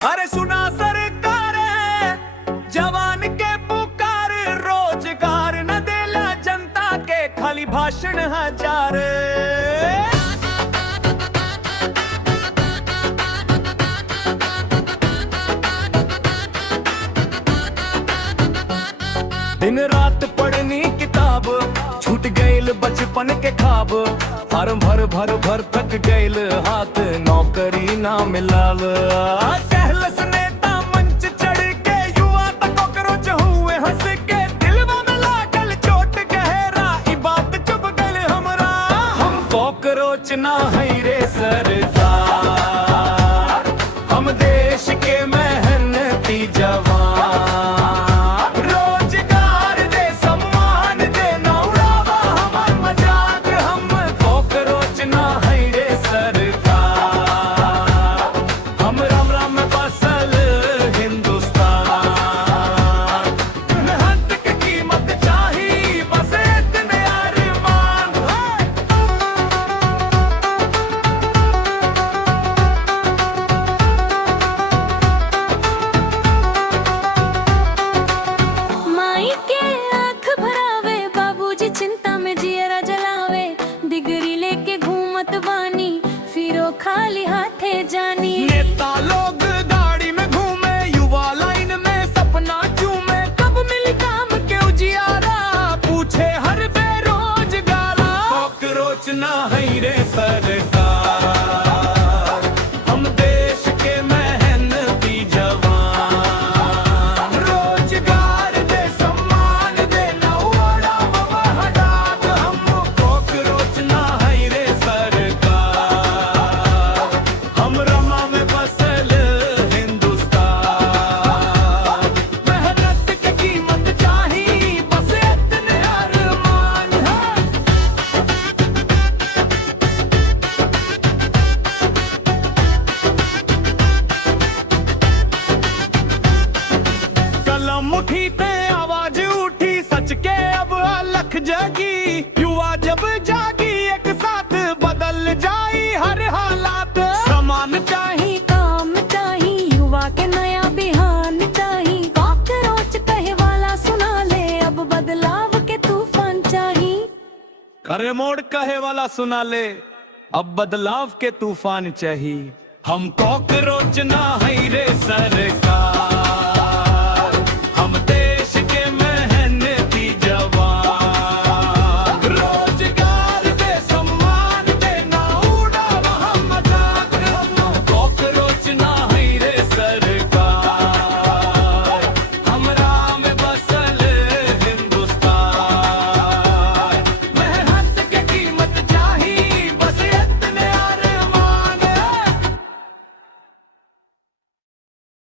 अरे सुना सरकार जवान के पुकार, रोजगार न देला जनता के, खाली भाषण हजार। दिन रात पढ़नी किताब, छूट गईल बचपन के ख्वाब। फार्म भर भर भर थक गईल, हाथ नौकरी ना मिलाल। कहलस नेता मंच चढ़ के, युवा तक कॉकरोच हुए हंस के। दिलवा में लागल चोट गहरा, ई बात चुभ गईल हमरा। हम कॉकरोच ना है रे सरदार, हम देश के मेहनती जवान। खाली हाथे जानी नेता लोग गाड़ी में घूमे, युवा लाइन में सपना चूमे। कब मिली काम के उजियारा, पूछे हर बेरोजगारा। कॉकरोच ना है रे सरकार, हम देश के मेहनती जवान। रोजगार दे, सम्मान दे, नौवाड़ा वहादात। हम कॉकरोच ना है रे सरकार, मुठी पे आवाज उठी, सच के अब अलख जगी। युवा जब जागी, एक साथ बदल जाई हर हालात। समान चाही, काम चाही, युवा के नया बिहान चाही। कॉकरोच कहे वाला सुना ले, अब बदलाव के तूफान चाही। करे मोड़ कहे वाला सुना ले, अब बदलाव के तूफान चाही। हम कॉकरोच ना है रे सरकार।